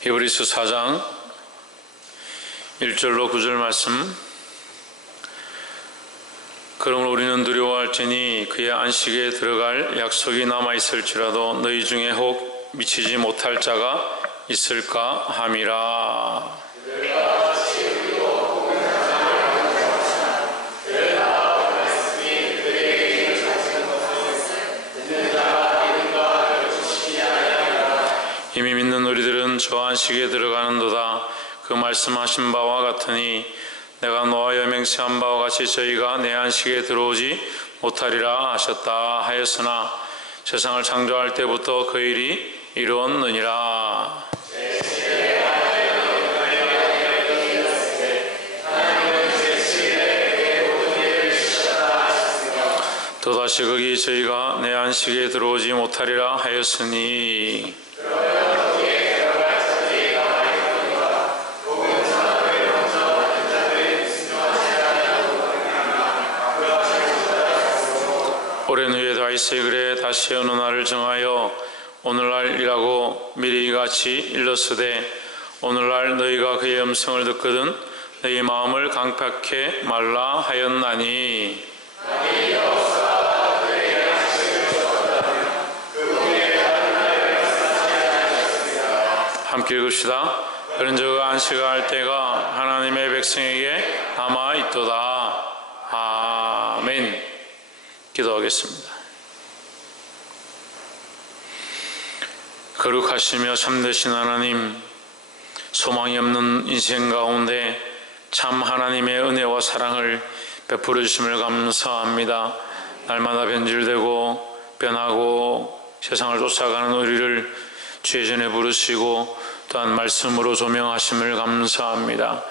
히브리서 4장 1절로 9절 말씀. 그러므로 우리는 두려워할지니 그의 안식에 들어갈 약속이 남아있을지라도 너희 중에 혹 미치지 못할 자가 있을까 함이라. 이미 믿는 우리들은 저 안식에 들어가는도다. 그 말씀하신 바와 같으니 내가 노아여 맹세한 바와 같이 저희가 내 안식에 들어오지 못하리라 하셨다 하였으나 세상을 창조할 때부터 그 일이 이루었느니라. 또다시 거기 저희가 내 안식에 들어오지 못하리라 하였으니 오랜 후에 다윗이 그래 다시 어느 날을 정하여 오늘날이라고 미리 이같이 일렀으되 오늘날 너희가 그의 음성을 듣거든 너희 마음을 강팍해 말라 하였나니. 함께 읽읍시다. 그런즉 안식할 때가 하나님의 백성에게 남아있도다. 아멘. 기도하겠습니다. 거룩하시며 참되신 하나님, 소망이 없는 인생 가운데 참 하나님의 은혜와 사랑을 베풀어 주심을 감사합니다. 날마다 변질되고 변하고 세상을 쫓아가는 우리를 주의 전에 부르시고 또한 말씀으로 조명하심을 감사합니다.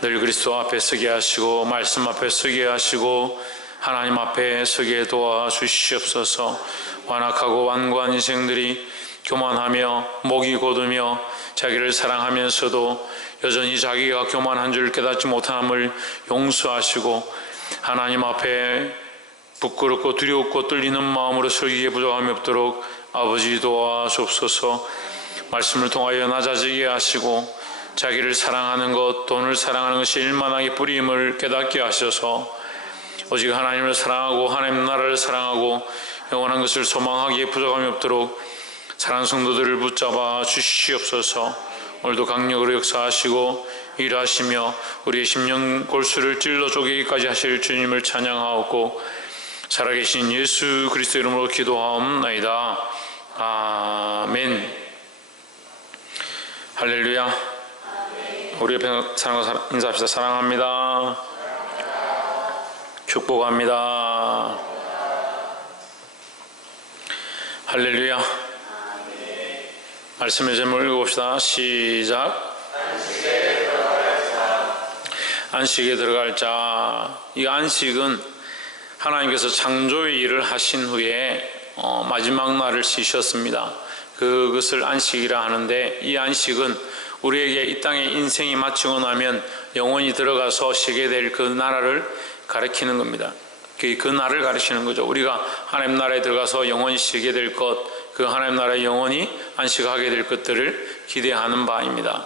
늘 그리스도 앞에 서게 하시고 말씀 앞에 서게 하시고 하나님 앞에 서게 도와주시옵소서. 완악하고 완고한 인생들이 교만하며 목이 곧으며 자기를 사랑하면서도 여전히 자기가 교만한 줄 깨닫지 못함을 용서하시고 하나님 앞에 부끄럽고 두렵고 떨리는 마음으로 서기에 부족함이 없도록 아버지 도와주옵소서. 말씀을 통하여 낮아지게 하시고 자기를 사랑하는 것, 돈을 사랑하는 것이 일만하게 뿌림을 깨닫게 하셔서 오직 하나님을 사랑하고 하나님 나라를 사랑하고 영원한 것을 소망하기에 부족함이 없도록 사랑하는 성도들을 붙잡아 주시옵소서. 오늘도 강력으로 역사하시고 일하시며 우리의 심령 골수를 찔러 쪼개기까지 하실 주님을 찬양하옵고 살아계신 예수 그리스도 이름으로 기도하옵나이다. 아멘. 할렐루야. 우리 옆에 사랑과 인사합시다. 사랑합니다. 축복합니다. 할렐루야. 말씀의 제목을 읽어봅시다. 시작. 안식에 들어갈 자. 이 안식은 하나님께서 창조의 일을 하신 후에 마지막 날을 쉬셨습니다. 그것을 안식이라 하는데 이 안식은 우리에게 이 땅에 인생이 마치고 나면 영원히 들어가서 쉬게 될 그 나라를 가리키는 겁니다. 그 날을 가리키는 거죠. 우리가 하나님 나라에 들어가서 영원히 쉬게 될 것, 그 하나님 나라에 영원히 안식하게 될 것들을 기대하는 바입니다.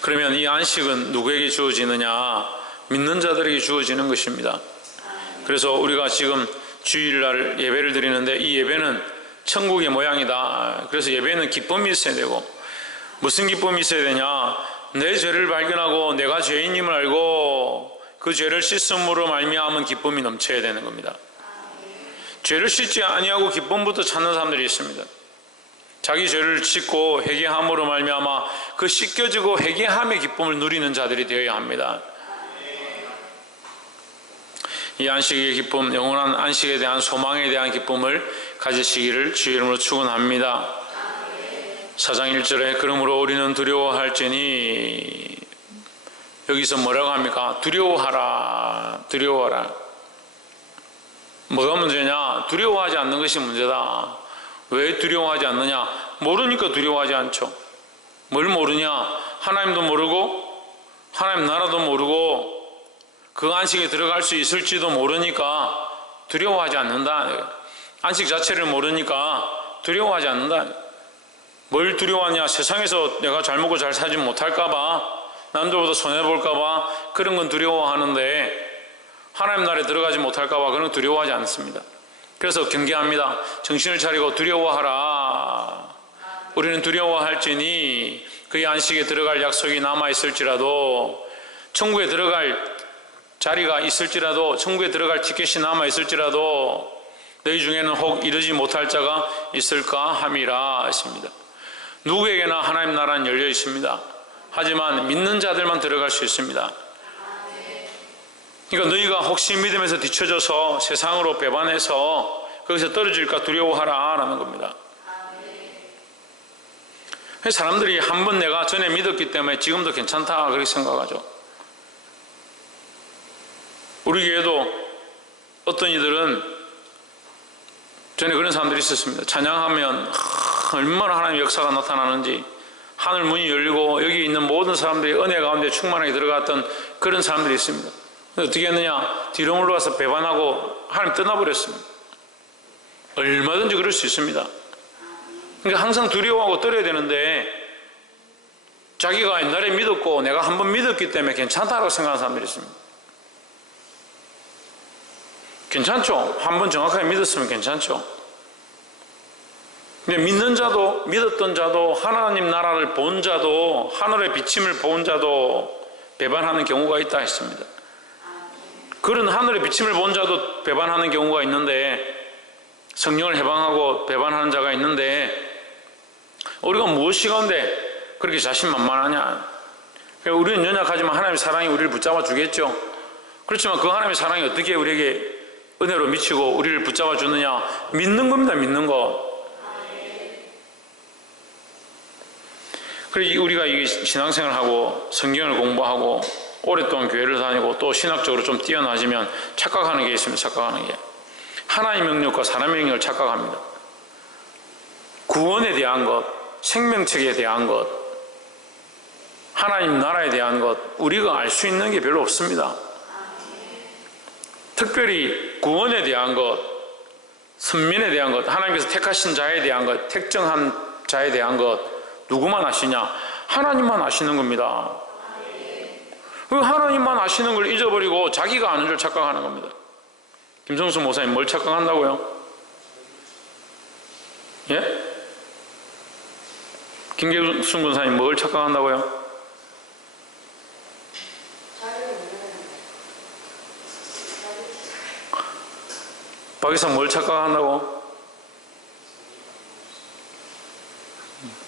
그러면 이 안식은 누구에게 주어지느냐? 믿는 자들에게 주어지는 것입니다. 그래서 우리가 지금 주일날 예배를 드리는데 이 예배는 천국의 모양이다. 그래서 예배는 기쁨이 있어야 되고, 무슨 기쁨이 있어야 되냐? 내 죄를 발견하고 내가 죄인임을 알고 그 죄를 씻음으로 말미암은 기쁨이 넘쳐야 되는 겁니다. 죄를 씻지 아니하고 기쁨부터 찾는 사람들이 있습니다. 자기 죄를 씻고 회개함으로 말미암아 그 씻겨지고 회개함의 기쁨을 누리는 자들이 되어야 합니다. 이 안식의 기쁨, 영원한 안식에 대한 소망에 대한 기쁨을 가지시기를 주의 이름으로 축원합니다. 4장 1절에 그러므로 우리는 두려워할지니, 여기서 뭐라고 합니까? 두려워하라. 두려워하라. 뭐가 문제냐? 두려워하지 않는 것이 문제다. 왜 두려워하지 않느냐? 모르니까 두려워하지 않죠. 뭘 모르냐? 하나님도 모르고 하나님 나라도 모르고 그 안식에 들어갈 수 있을지도 모르니까 두려워하지 않는다. 안식 자체를 모르니까 두려워하지 않는다. 뭘 두려워하냐? 세상에서 내가 잘 먹고 잘 살지 못할까봐, 남들보다 손해볼까봐 그런 건 두려워하는데 하나님 나라에 들어가지 못할까봐 그런 건 두려워하지 않습니다. 그래서 경계합니다. 정신을 차리고 두려워하라. 우리는 두려워할지니 그의 안식에 들어갈 약속이 남아있을지라도, 천국에 들어갈 자리가 있을지라도, 천국에 들어갈 티켓이 남아있을지라도 너희 중에는 혹 이르지 못할 자가 있을까 함이라 하십니다. 누구에게나 하나님 나라는 열려 있습니다. 하지만 믿는 자들만 들어갈 수 있습니다. 그러니까 너희가 혹시 믿음에서 뒤처져서 세상으로 배반해서 거기서 떨어질까 두려워하라 라는 겁니다. 사람들이 한번 내가 전에 믿었기 때문에 지금도 괜찮다 그렇게 생각하죠. 우리 교회도 어떤 이들은 전에 그런 사람들이 있었습니다. 찬양하면 얼마나 하나님의 역사가 나타나는지, 하늘 문이 열리고 여기 있는 모든 사람들이 은혜 가운데 충만하게 들어갔던 그런 사람들이 있습니다. 어떻게 했느냐? 뒤로 물러가서 배반하고 하나님 떠나버렸습니다. 얼마든지 그럴 수 있습니다. 그러니까 항상 두려워하고 떨어야 되는데, 자기가 옛날에 믿었고 내가 한번 믿었기 때문에 괜찮다고 생각하는 사람들이 있습니다. 괜찮죠? 한번 정확하게 믿었으면 괜찮죠. 근데 믿는 자도, 믿었던 자도, 하나님 나라를 본 자도, 하늘의 비침을 본 자도 배반하는 경우가 있다 했습니다. 그런 하늘의 비침을 본 자도 배반하는 경우가 있는데, 성령을 해방하고 배반하는 자가 있는데, 우리가 무엇이 가운데 그렇게 자신만만하냐? 우리는 연약하지만 하나님의 사랑이 우리를 붙잡아 주겠죠. 그렇지만 그 하나님의 사랑이 어떻게 우리에게 은혜로 미치고 우리를 붙잡아 주느냐? 믿는 겁니다. 믿는 거. 그래서 우리가 이 신앙생활을 하고 성경을 공부하고 오랫동안 교회를 다니고 또 신학적으로 좀 뛰어나지면 착각하는 게 있습니다. 착각하는 게. 하나님의 능력과 사람의 능력을 착각합니다. 구원에 대한 것, 생명책에 대한 것, 하나님 나라에 대한 것, 우리가 알 수 있는 게 별로 없습니다. 특별히 구원에 대한 것, 선민에 대한 것, 하나님께서 택하신 자에 대한 것, 택정한 자에 대한 것, 누구만 아시냐? 하나님만 아시는 겁니다. 하나님만 아시는 걸 잊어버리고 자기가 아는 줄 착각하는 겁니다. 김성수 목사님 뭘 착각한다고요? 예? 김계순 군사님 뭘 착각한다고요? 박이사 뭘 착각한다고?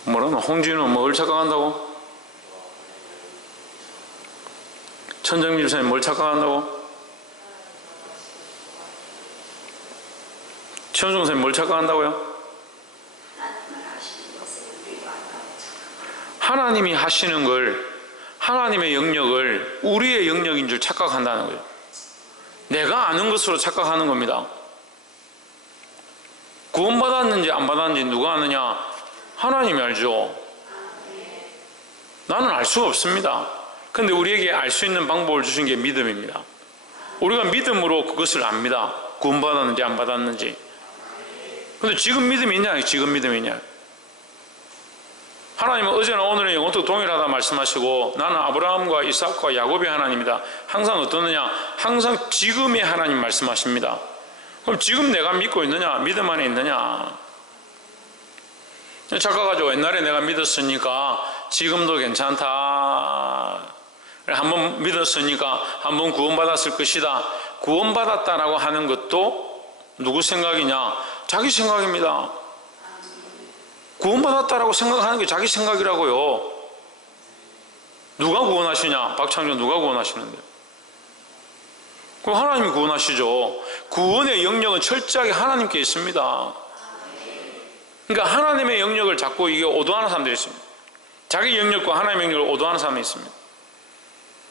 뭐라노? 홍진우 뭘 착각한다고? 천정민 집사님 뭘 착각한다고? 최원중 선생님 뭘 착각한다고요? 하나님이 하시는 걸, 하나님의 영역을 우리의 영역인 줄 착각한다는 거예요. 내가 아는 것으로 착각하는 겁니다. 구원받았는지 안 받았는지 누가 아느냐? 하나님이 알죠. 나는 알 수가 없습니다. 그런데 우리에게 알 수 있는 방법을 주신 게 믿음입니다. 우리가 믿음으로 그것을 압니다. 구원받았는지 안 받았는지. 근데 지금 믿음이 있냐? 지금 믿음이 있냐? 하나님은 어제나 오늘은 영원토록 동일하다 말씀하시고, 나는 아브라함과 이삭과 야곱의 하나님이다. 항상 어떠느냐? 항상 지금의 하나님 말씀하십니다. 그럼 지금 내가 믿고 있느냐? 믿음 안에 있느냐? 착각하죠. 옛날에 내가 믿었으니까 지금도 괜찮다. 한번 믿었으니까 한번 구원받았을 것이다. 구원받았다라고 하는 것도 누구 생각이냐? 자기 생각입니다. 구원받았다라고 생각하는 게 자기 생각이라고요. 누가 구원하시냐? 박창준 누가 구원하시는데? 그럼 하나님이 구원하시죠. 구원의 영역은 철저하게 하나님께 있습니다. 그러니까 하나님의 영역을 자꾸 이게 오도하는 사람들이 있습니다. 자기 영역과 하나님의 영역을 오도하는 사람이 있습니다.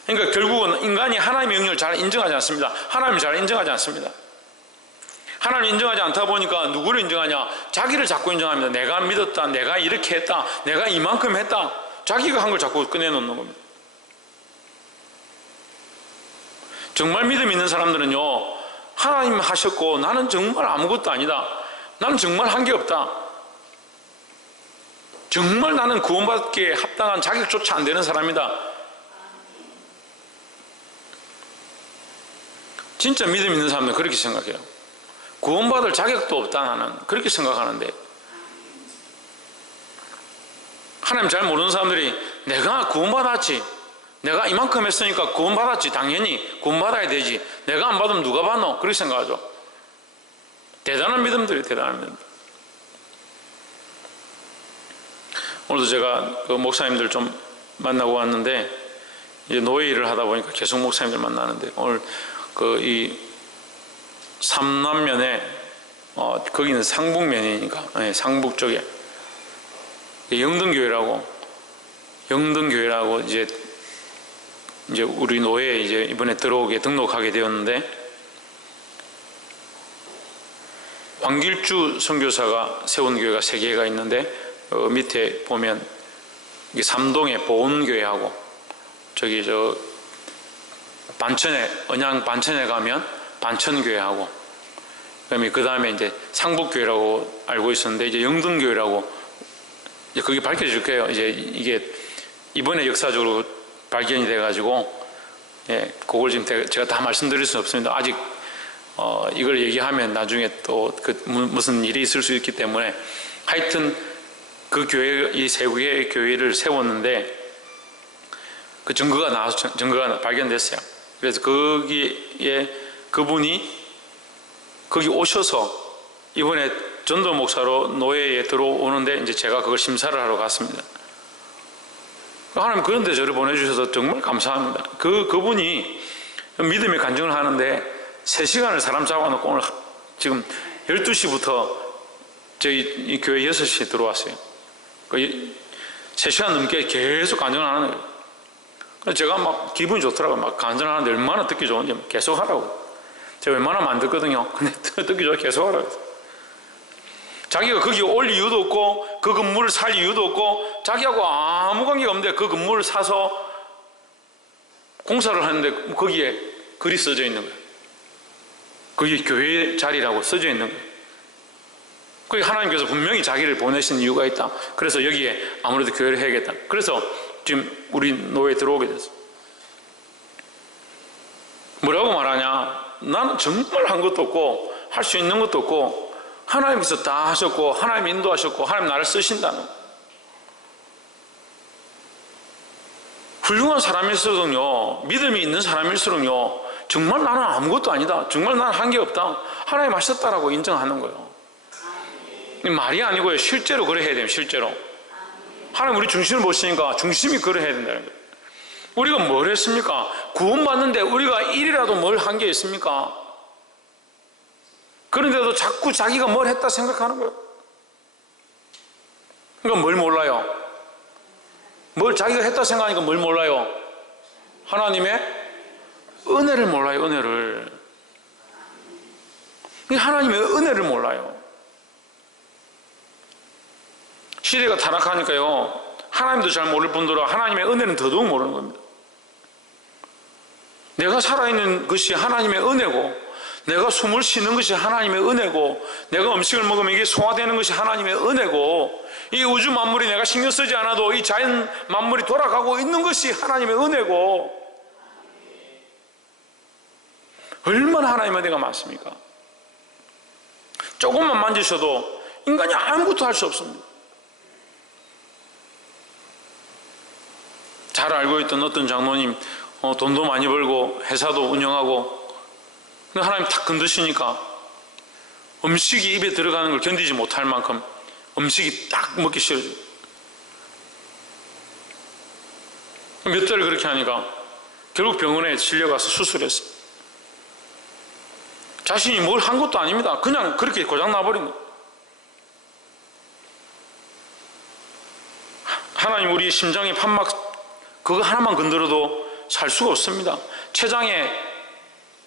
그러니까 결국은 인간이 하나님의 영역을 잘 인정하지 않습니다. 하나님을 잘 인정하지 않습니다. 하나님을 인정하지 않다 보니까 누구를 인정하냐? 자기를 자꾸 인정합니다. 내가 믿었다, 내가 이렇게 했다, 내가 이만큼 했다. 자기가 한 걸 자꾸 꺼내놓는 겁니다. 정말 믿음 있는 사람들은요, 하나님 하셨고 나는 정말 아무것도 아니다, 나는 정말 한 게 없다, 정말 나는 구원받기에 합당한 자격조차 안 되는 사람이다. 진짜 믿음 있는 사람들은 그렇게 생각해요. 구원받을 자격도 없다 나는. 그렇게 생각하는데 하나님 잘 모르는 사람들이 내가 구원받았지, 내가 이만큼 했으니까 구원받았지, 당연히 구원받아야 되지, 내가 안 받으면 누가 받노? 그렇게 생각하죠. 대단한 믿음들이 대단한 믿음. 오늘도 제가 그 목사님들 좀 만나고 왔는데, 이제 노예 일을 하다 보니까 계속 목사님들 만나는데, 오늘 그 이 삼남면에 거기는 상북면이니까, 네, 상북 쪽에 영등교회라고 이제 우리 노예에 이제 이번에 들어오게 등록하게 되었는데, 황길주 선교사가 세운 교회가 3개가 있는데, 밑에 보면 이게 삼동에 보온교회하고 저기 반천에, 언양 반천에 가면 반천교회하고, 그 다음에 이제 상북교회라고 알고 있었는데, 이제 영등교회라고 이제 거기 밝혀질 거예요. 이제 이게 이번에 역사적으로 발견이 돼가지고, 예, 그걸 지금 제가 다 말씀드릴 수는 없습니다. 아직 이걸 얘기하면 나중에 또 무슨 일이 있을 수 있기 때문에, 하여튼 그 교회, 이 세 개의 교회를 세웠는데 그 증거가 발견됐어요. 그래서 거기에 그분이 거기 오셔서 이번에 전도 목사로 노예에 들어오는데, 이제 제가 그걸 심사를 하러 갔습니다. 하나님 그런 데 저를 보내주셔서 정말 감사합니다. 그분이 믿음의 간증을 하는데 3시간을 사람 잡아놓고 오늘 지금 12시부터 저희 이 교회 6시에 들어왔어요. 3시간 넘게 계속 간증을 하는 거예요. 제가 막 기분이 좋더라고요. 막 간증을 하는데 얼마나 듣기 좋은지 계속 하라고. 제가 웬만하면 안 듣거든요. 근데 듣기 좋아 계속 하라고. 자기가 거기 올 이유도 없고 그 건물을 살 이유도 없고 자기하고 아무 관계가 없는데 그 건물을 사서 공사를 하는데 거기에 글이 써져 있는 거예요. 거기 교회 자리라고 써져 있는 거예요. 거기 하나님께서 분명히 자기를 보내신 이유가 있다. 그래서 여기에 아무래도 교회를 해야겠다. 그래서 지금 우리 노예에 들어오게 됐어. 뭐라고 말하냐? 나는 정말 한 것도 없고 할 수 있는 것도 없고 하나님께서 다 하셨고 하나님 인도하셨고 하나님 나를 쓰신다는, 훌륭한 사람일수록요, 믿음이 있는 사람일수록요, 정말 나는 아무것도 아니다, 정말 나는 한 게 없다, 하나님 하셨다라고 인정하는 거예요. 말이 아니고요, 실제로 그래 해야 돼요. 실제로 하나님 우리 중심을 보시니까 중심이 그래 해야 된다는 거예요. 우리가 뭘 했습니까? 구원받는데 우리가 일이라도 뭘 한 게 있습니까? 그런데도 자꾸 자기가 뭘 했다 생각하는 거예요. 그러니까 뭘 몰라요? 뭘 자기가 했다 생각하니까 뭘 몰라요? 하나님의 은혜를 몰라요. 은혜를. 하나님의 은혜를 몰라요. 시대가 타락하니까요, 하나님도 잘 모를 뿐더러 하나님의 은혜는 더더욱 모르는 겁니다. 내가 살아있는 것이 하나님의 은혜고, 내가 숨을 쉬는 것이 하나님의 은혜고, 내가 음식을 먹으면 이게 소화되는 것이 하나님의 은혜고, 이 우주 만물이 내가 신경 쓰지 않아도 이 자연 만물이 돌아가고 있는 것이 하나님의 은혜고, 얼마나 하나님의 은혜가 많습니까? 조금만 만지셔도 인간이 아무것도 할 수 없습니다. 잘 알고 있던 어떤 장로님, 돈도 많이 벌고 회사도 운영하고, 근데 하나님 탁 건드시니까 음식이 입에 들어가는 걸 견디지 못할 만큼 음식이 딱 먹기 싫어져요. 몇 달 그렇게 하니까 결국 병원에 실려가서 수술했어요. 자신이 뭘 한 것도 아닙니다. 그냥 그렇게 고장 나버린 거예요. 하나님 우리 심장의 판막 그거 하나만 건드려도 살 수가 없습니다. 췌장에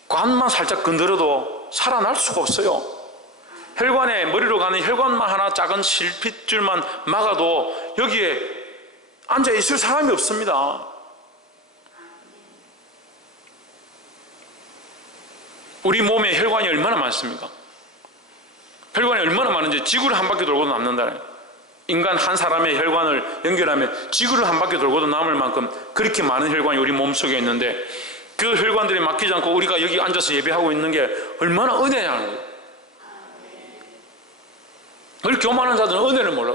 관만 살짝 건드려도 살아날 수가 없어요. 혈관에 머리로 가는 혈관만 하나 작은 실핏줄만 막아도 여기에 앉아 있을 사람이 없습니다. 우리 몸에 혈관이 얼마나 많습니까? 혈관이 얼마나 많은지 지구를 한 바퀴 돌고 남는다는. 인간 한 사람의 혈관을 연결하면 지구를 한 바퀴 돌고도 남을 만큼 그렇게 많은 혈관이 우리 몸속에 있는데, 그 혈관들이 막히지 않고 우리가 여기 앉아서 예배하고 있는 게 얼마나 은혜냐는 거예요. 우리 교만한 자들은 은혜를 몰라.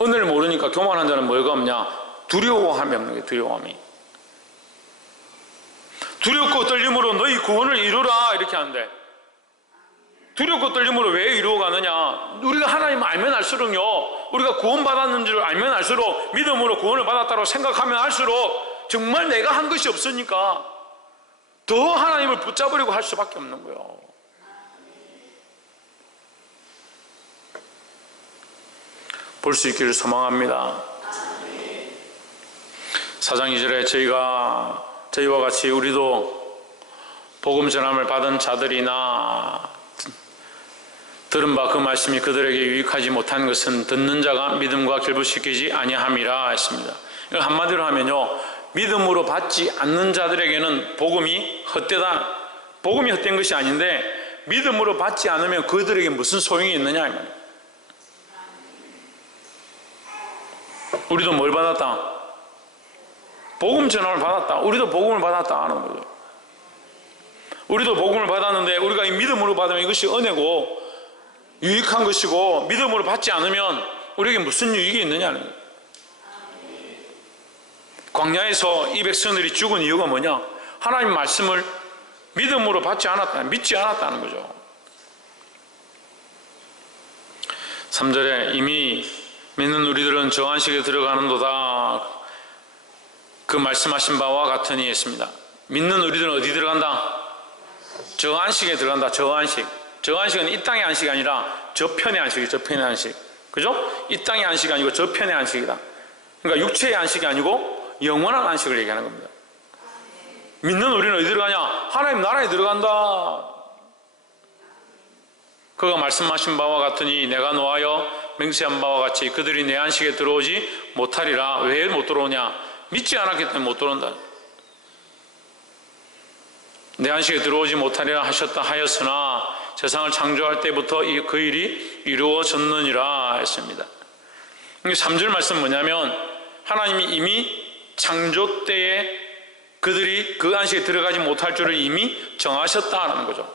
은혜를 모르니까 교만한 자는 뭐가 없냐? 두려워함이 없는 거예요. 두렵고 떨림으로 너희 구원을 이루라 이렇게 하는데, 두렵고 떨림으로 왜 이루어가느냐? 우리가 하나님 알면 알수록요, 우리가 구원받았는 줄 알면 알수록, 믿음으로 구원을 받았다고 생각하면 할수록 정말 내가 한 것이 없으니까 더 하나님을 붙잡으려고 할 수밖에 없는 거예요. 볼 수 있기를 소망합니다. 4장 2절에 저희와 같이 우리도 복음 전함을 받은 자들이나 들은 바 그 말씀이 그들에게 유익하지 못한 것은 듣는 자가 믿음과 결부시키지 아니함이라 했습니다. 한마디로 하면요, 믿음으로 받지 않는 자들에게는 복음이 헛되다. 복음이 헛된 것이 아닌데, 믿음으로 받지 않으면 그들에게 무슨 소용이 있느냐. 우리도 뭘 받았다? 복음 전함을 받았다. 우리도 복음을 받았다 하는 거죠. 우리도 복음을 받았는데, 우리가 이 믿음으로 받으면 이것이 은혜고 유익한 것이고, 믿음으로 받지 않으면 우리에게 무슨 유익이 있느냐는 거예요. 광야에서 이 백성들이 죽은 이유가 뭐냐? 하나님 말씀을 믿음으로 받지 않았다, 믿지 않았다는 거죠. 3절에 이미 믿는 우리들은 저 안식에 들어가는도다. 그 말씀하신 바와 같으니 했습니다. 믿는 우리들은 어디 들어간다? 저 안식에 들어간다. 저 안식은 이 땅의 안식이 아니라 저편의 안식이에요. 저편의 안식. 그죠? 이 땅의 안식이 아니고 저편의 안식이다. 그러니까 육체의 안식이 아니고 영원한 안식을 얘기하는 겁니다. 믿는 우리는 어디 들어가냐? 하나님 나라에 들어간다. 그가 말씀하신 바와 같으니 내가 노하여 맹세한 바와 같이 그들이 내 안식에 들어오지 못하리라. 왜 못 들어오냐? 믿지 않았기 때문에 못 들어온다. 내 안식에 들어오지 못하리라 하셨다 하였으나 세상을 창조할 때부터 그 일이 이루어졌느니라 했습니다. 3절 말씀 뭐냐면, 하나님이 이미 창조 때에 그들이 그 안식에 들어가지 못할 줄을 이미 정하셨다라는 거죠.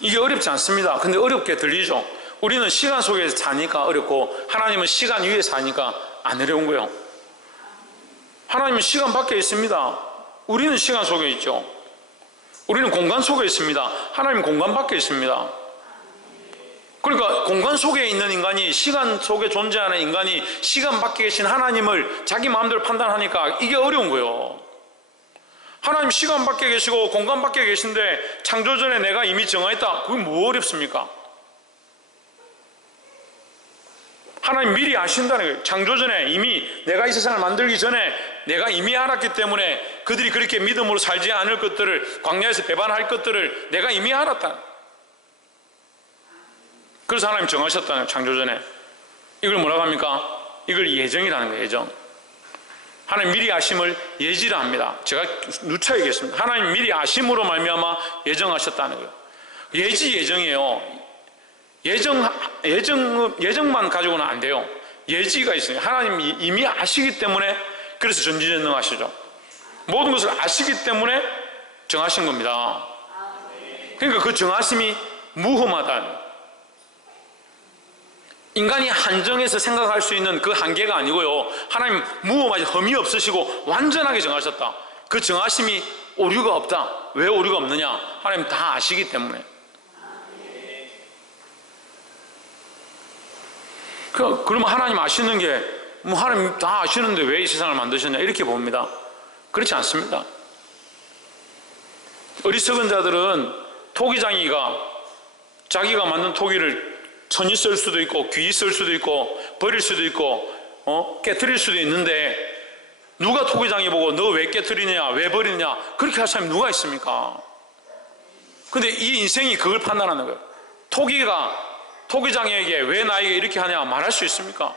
이게 어렵지 않습니다. 근데 어렵게 들리죠. 우리는 시간 속에서 사니까 어렵고, 하나님은 시간 위에 사니까 안 어려운 거예요. 하나님은 시간 밖에 있습니다. 우리는 시간 속에 있죠. 우리는 공간 속에 있습니다. 하나님은 공간 밖에 있습니다. 그러니까 공간 속에 있는 인간이, 시간 속에 존재하는 인간이 시간 밖에 계신 하나님을 자기 마음대로 판단하니까 이게 어려운 거예요. 하나님 시간 밖에 계시고 공간 밖에 계신데 창조전에 내가 이미 정하였다. 그게 뭐 어렵습니까? 하나님 미리 아신다는 거예요. 창조전에 이미 내가 이 세상을 만들기 전에 내가 이미 알았기 때문에 그들이 그렇게 믿음으로 살지 않을 것들을, 광야에서 배반할 것들을 내가 이미 알았다. 그래서 하나님 정하셨다는 거예요. 창조전에. 이걸 뭐라고 합니까? 이걸 예정이라는 거예요. 예정. 하나님 미리 아심을 예지라 합니다. 제가 누차 얘기했습니다. 하나님 미리 아심으로 말미암아 예정하셨다는 거예요. 예정이에요. 예정만 가지고는 안 돼요. 예지가 있어요. 하나님이 이미 아시기 때문에, 그래서 전지전능하시죠. 모든 것을 아시기 때문에 정하신 겁니다. 그러니까 그 정하심이 무흠하다. 인간이 한정해서 생각할 수 있는 그 한계가 아니고요, 하나님 무흠하시, 흠이 없으시고 완전하게 정하셨다. 그 정하심이 오류가 없다. 왜 오류가 없느냐? 하나님 다 아시기 때문에. 그러면 하나님 아시는 게, 뭐 하나님 다 아시는데 왜 이 세상을 만드셨냐, 이렇게 봅니다. 그렇지 않습니다. 어리석은 자들은 토기장이가 자기가 만든 토기를 천이 쓸 수도 있고 귀히 쓸 수도 있고 버릴 수도 있고 깨트릴 수도 있는데, 누가 토기장이 보고 너 왜 깨트리느냐, 왜 버리느냐, 그렇게 할 사람이 누가 있습니까? 근데 이 인생이 그걸 판단하는 거예요. 토기장에게 왜 나에게 이렇게 하냐 말할 수 있습니까?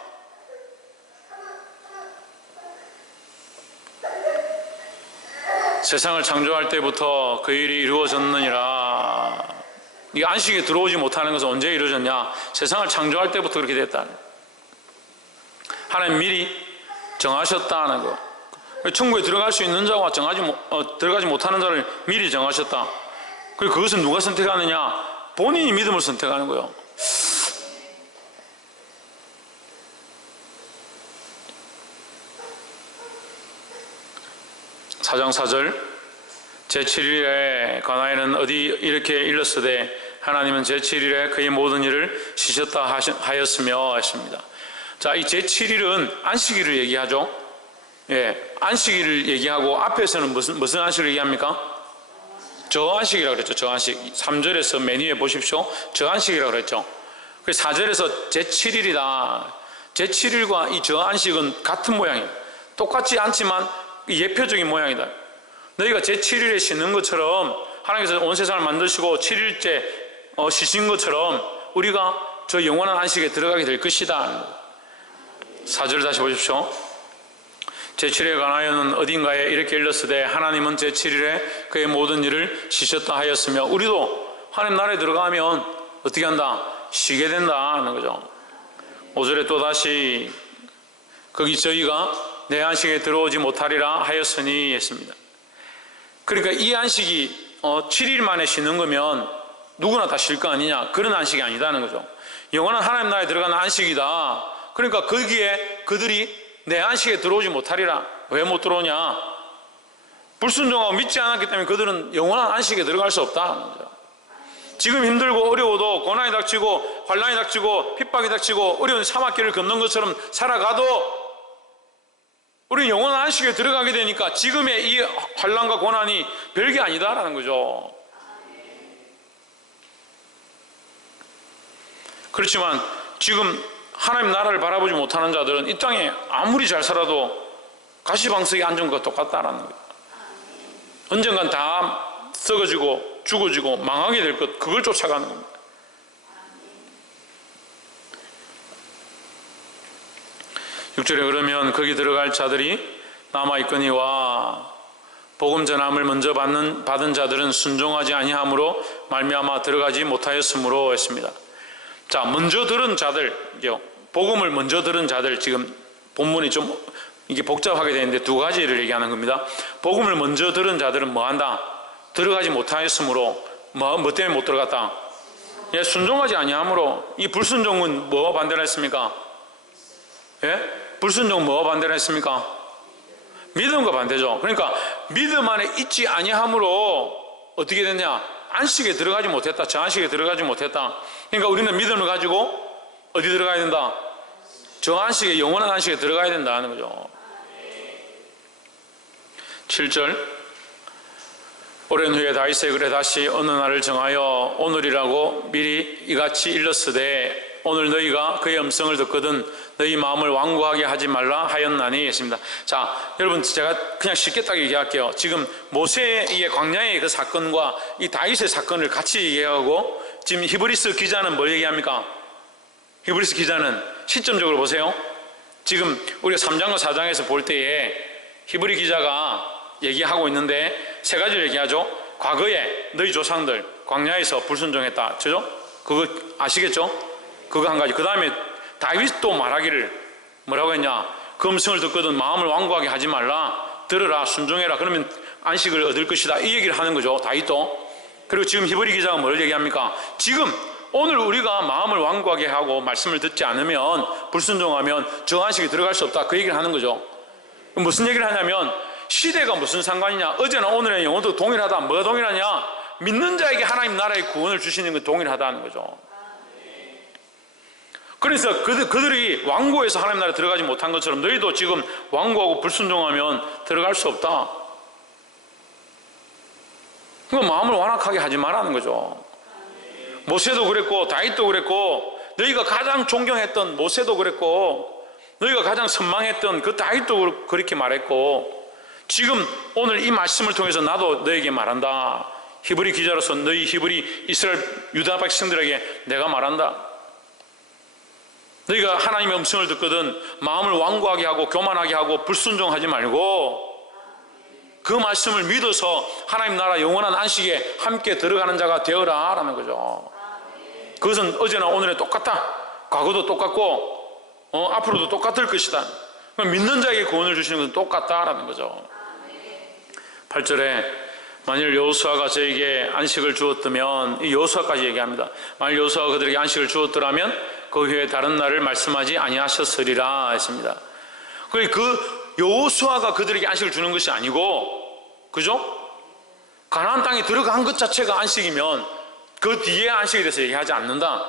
세상을 창조할 때부터 그 일이 이루어졌느니라. 이 안식에 들어오지 못하는 것은 언제 이루어졌냐? 세상을 창조할 때부터 그렇게 됐다. 하나님 미리 정하셨다는 거. 천국에 들어갈 수 있는 자와 들어가지 못하는 자를 미리 정하셨다. 그리고 그것은 누가 선택하느냐? 본인이 믿음을 선택하는 거예요. 사장 4절 제7일에 가나에는 어디 이렇게 일렀으되 하나님은 제7일에 그의 모든 일을 쉬셨다 하였으며 했습니다. 자, 이 제7일은 안식일을 얘기하죠. 예, 안식일을 얘기하고 앞에서는 무슨 안식을 얘기합니까? 저안식이라고 그랬죠. 저안식. 3절에서 맨 위에 보십시오. 저안식이라고 그랬죠. 그래서 4절에서 제7일이다. 제7일과 이 저안식은 같은 모양이에요. 똑같지 않지만 예표적인 모양이다. 너희가 제7일에 쉬는 것처럼 하나님께서 온 세상을 만드시고 7일째 쉬신 것처럼 우리가 저 영원한 안식에 들어가게 될 것이다. 4절 다시 보십시오. 제7일에 관하여는 어딘가에 이렇게 일렀으되 하나님은 제7일에 그의 모든 일을 쉬셨다 하였으며, 우리도 하나님 나라에 들어가면 어떻게 한다? 쉬게 된다는 거죠. 5절에 또다시 거기 저희가 내 안식에 들어오지 못하리라 하였으니 했습니다. 그러니까 이 안식이 7일 만에 쉬는 거면 누구나 다 쉴 거 아니냐? 그런 안식이 아니다는 거죠. 영원한 하나님 나라에 들어가는 안식이다. 그러니까 거기에 그들이 내 안식에 들어오지 못하리라. 왜 못 들어오냐? 불순종하고 믿지 않았기 때문에 그들은 영원한 안식에 들어갈 수 없다는 거죠. 지금 힘들고 어려워도 고난이 닥치고 환난이 닥치고 핍박이 닥치고 어려운 사막길을 걷는 것처럼 살아가도 우리는 영원한 안식에 들어가게 되니까 지금의 이 환난과 고난이 별게 아니다라는 거죠. 그렇지만 지금 하나님 나라를 바라보지 못하는 자들은 이 땅에 아무리 잘 살아도 가시방석에 앉은 것과 똑같다라는 거예요. 언젠간 다 썩어지고 죽어지고 망하게 될 것, 그걸 쫓아가는 겁니다. 육절에 그러면 거기 들어갈 자들이 남아있거니와 복음 전함을 먼저 받은 자들은 순종하지 아니함으로 말미암아 들어가지 못하였으므로 했습니다. 자, 먼저 들은 자들, 복음을 먼저 들은 자들, 지금 본문이 좀 이게 복잡하게 되는데 두 가지를 얘기하는 겁니다. 복음을 먼저 들은 자들은 뭐 한다? 들어가지 못하였으므로, 뭐 때문에 못 들어갔다? 예, 순종하지 아니함으로. 이 불순종은 뭐와 반대를 했습니까? 예? 불순종 뭐와 반대를 했습니까? 믿음과 반대죠. 그러니까 믿음 안에 있지 아니함으로 어떻게 됐냐? 안식에 들어가지 못했다. 저 안식에 들어가지 못했다. 그러니까 우리는 믿음을 가지고 어디 들어가야 된다? 저 안식에, 영원한 안식에 들어가야 된다는 거죠. 7절 오랜 후에 다윗의 글에 다시 어느 날을 정하여 오늘이라고 미리 이같이 일렀으되 오늘 너희가 그의 음성을 듣거든 너희 마음을 완고하게 하지 말라 하였나니 했습니다. 자, 여러분, 제가 그냥 쉽게 딱 얘기할게요. 지금 모세의 광야의 그 사건과 이 다윗의 사건을 같이 얘기하고, 지금 히브리스 기자는 뭘 얘기합니까? 히브리스 기자는 시점적으로 보세요. 지금 우리가 3장과 4장에서 볼 때에 히브리 기자가 얘기하고 있는데 세 가지를 얘기하죠. 과거에 너희 조상들 광야에서 불순종했다. 그죠? 그거 아시겠죠? 그거 한 가지. 그 다음에 다윗도 말하기를 뭐라고 했냐? 그 음성을 듣거든 마음을 완고하게 하지 말라. 들으라, 순종해라. 그러면 안식을 얻을 것이다. 이 얘기를 하는 거죠. 다윗도. 그리고 지금 히브리 기자가 뭘 얘기합니까? 지금 오늘 우리가 마음을 완고하게 하고 말씀을 듣지 않으면, 불순종하면 저 안식에 들어갈 수 없다. 그 얘기를 하는 거죠. 무슨 얘기를 하냐면 시대가 무슨 상관이냐? 어제나 오늘의 영혼도 동일하다. 뭐가 동일하냐? 믿는 자에게 하나님 나라의 구원을 주시는 건 동일하다는 거죠. 그래서 그들이 완고해서 하나님 나라에 들어가지 못한 것처럼 너희도 지금 완고하고 불순종하면 들어갈 수 없다. 그러니까 마음을 완악하게 하지 말라는 거죠. 모세도 그랬고 다윗도 그랬고, 너희가 가장 존경했던 모세도 그랬고, 너희가 가장 선망했던 그 다윗도 그렇게 말했고, 지금 오늘 이 말씀을 통해서 나도 너에게 말한다. 히브리 기자로서 너희 히브리 이스라엘 유다 백성들에게 내가 말한다. 너희가 하나님의 음성을 듣거든 마음을 완고하게 하고 교만하게 하고 불순종하지 말고 그 말씀을 믿어서 하나님 나라 영원한 안식에 함께 들어가는 자가 되어라 라는 거죠. 그것은 어제나 오늘에 똑같다. 과거도 똑같고 앞으로도 똑같을 것이다. 믿는 자에게 구원을 주시는 것은 똑같다라는 거죠. 8절에 만일 여호수아가 저에게 안식을 주었다면, 이 여호수아까지 얘기합니다. 만일 여호수아가 그들에게 안식을 주었더라면 그 후에 다른 날을 말씀하지 아니하셨으리라 했습니다. 그 여호수아가 그들에게 안식을 주는 것이 아니고, 그죠? 가나안 땅에 들어간 것 자체가 안식이면 그 뒤에 안식에 대해서 얘기하지 않는다.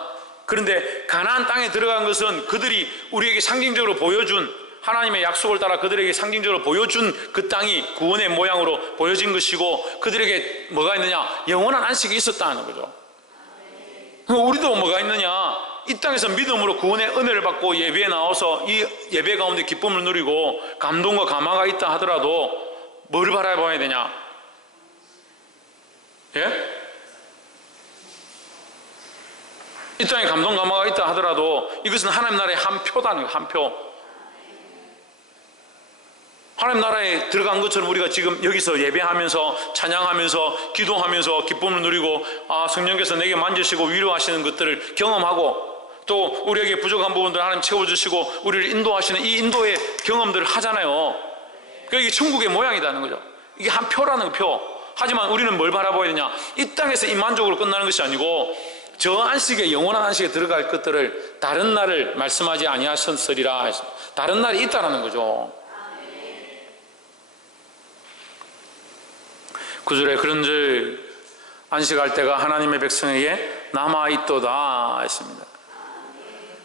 그런데 가나안 땅에 들어간 것은 그들이 우리에게 상징적으로 보여준, 하나님의 약속을 따라 그들에게 상징적으로 보여준 그 땅이 구원의 모양으로 보여진 것이고, 그들에게 뭐가 있느냐? 영원한 안식이 있었다는 거죠. 우리도 뭐가 있느냐? 이 땅에서 믿음으로 구원의 은혜를 받고 예배에 나와서 이 예배 가운데 기쁨을 누리고 감동과 감화가 있다 하더라도 뭘 바라봐야 되냐? 예? 이 땅에 감동 감화가 있다 하더라도 이것은 하나님 나라의 한 표다는 거예요. 한 표. 하나님 나라에 들어간 것처럼 우리가 지금 여기서 예배하면서 찬양하면서 기도하면서 기쁨을 누리고, 성령께서 내게 만지시고 위로하시는 것들을 경험하고, 또 우리에게 부족한 부분들 하나님 채워주시고 우리를 인도하시는 이 인도의 경험들을 하잖아요. 그러니까 이게 천국의 모양이라는 거죠. 이게 한 표라는 표. 하지만 우리는 뭘 바라봐야 되냐? 이 땅에서 이 만족으로 끝나는 것이 아니고 저 안식에, 영원한 안식에 들어갈 것들을 다른 날을 말씀하지 아니하셨으리라. 다른 날이 있다라는 거죠. 9절에 그런즉 안식할 때가 하나님의 백성에게 남아있도다 했습니다.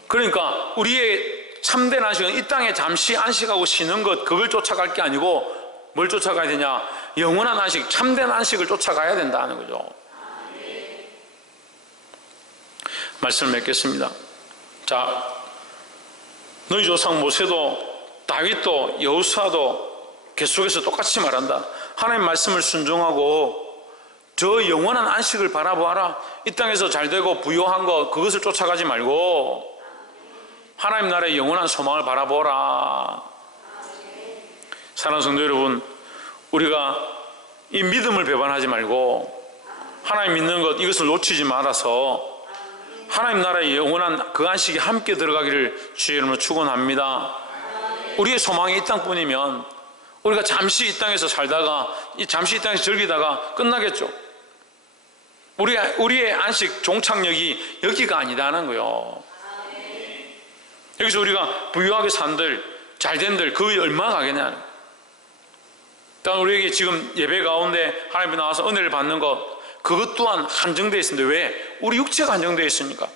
그러니까 우리의 참된 안식은 이 땅에 잠시 안식하고 쉬는 것, 그걸 쫓아갈 게 아니고 뭘 쫓아가야 되냐? 영원한 안식, 참된 안식을 쫓아가야 된다는 거죠. 말씀을 맺겠습니다. 자, 너희 조상 모세도 다윗도 여호수아도 계속해서 똑같이 말한다. 하나님 말씀을 순종하고 저 영원한 안식을 바라보아라. 이 땅에서 잘되고 부유한 것, 그것을 쫓아가지 말고 하나님 나라의 영원한 소망을 바라보라. 사랑하는 성도 여러분, 우리가 이 믿음을 배반하지 말고 하나님 믿는 것, 이것을 놓치지 말아서 하나님 나라의 영원한 그 안식에 함께 들어가기를 주의 이름으로 축원합니다. 우리의 소망이 이 땅뿐이면 우리가 잠시 이 땅에서 살다가, 잠시 이 땅에서 즐기다가 끝나겠죠. 우리의 안식 종착역이 여기가 아니다는 거예요. 여기서 우리가 부유하게 산들, 잘된들, 그게 얼마나 가겠냐. 일단 우리에게 지금 예배 가운데 하나님 앞에 나와서 은혜를 받는 것, 그것 또한 한정되어 있습니다. 왜? 우리 육체가 한정되어 있으니까.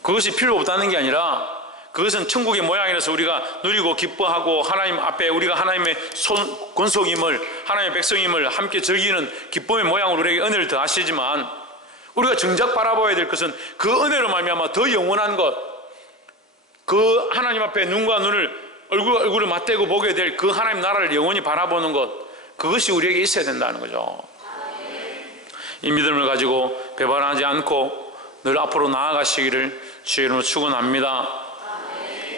그것이 필요 없다는 게 아니라 그것은 천국의 모양이라서 우리가 누리고 기뻐하고 하나님 앞에 우리가 하나님의 권속임을, 하나님의 백성임을 함께 즐기는 기쁨의 모양으로 우리에게 은혜를 더하시지만, 우리가 정작 바라봐야 될 것은 그 은혜로 말미암아 더 영원한 것, 그 하나님 앞에 눈과 눈을 얼굴을 맞대고 보게 될 그 하나님 나라를 영원히 바라보는 것, 그것이 우리에게 있어야 된다는 거죠. 이 믿음을 가지고 배반하지 않고 늘 앞으로 나아가시기를 주의 이름으로 축원합니다.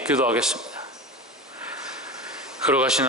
기도하겠습니다. 걸어가신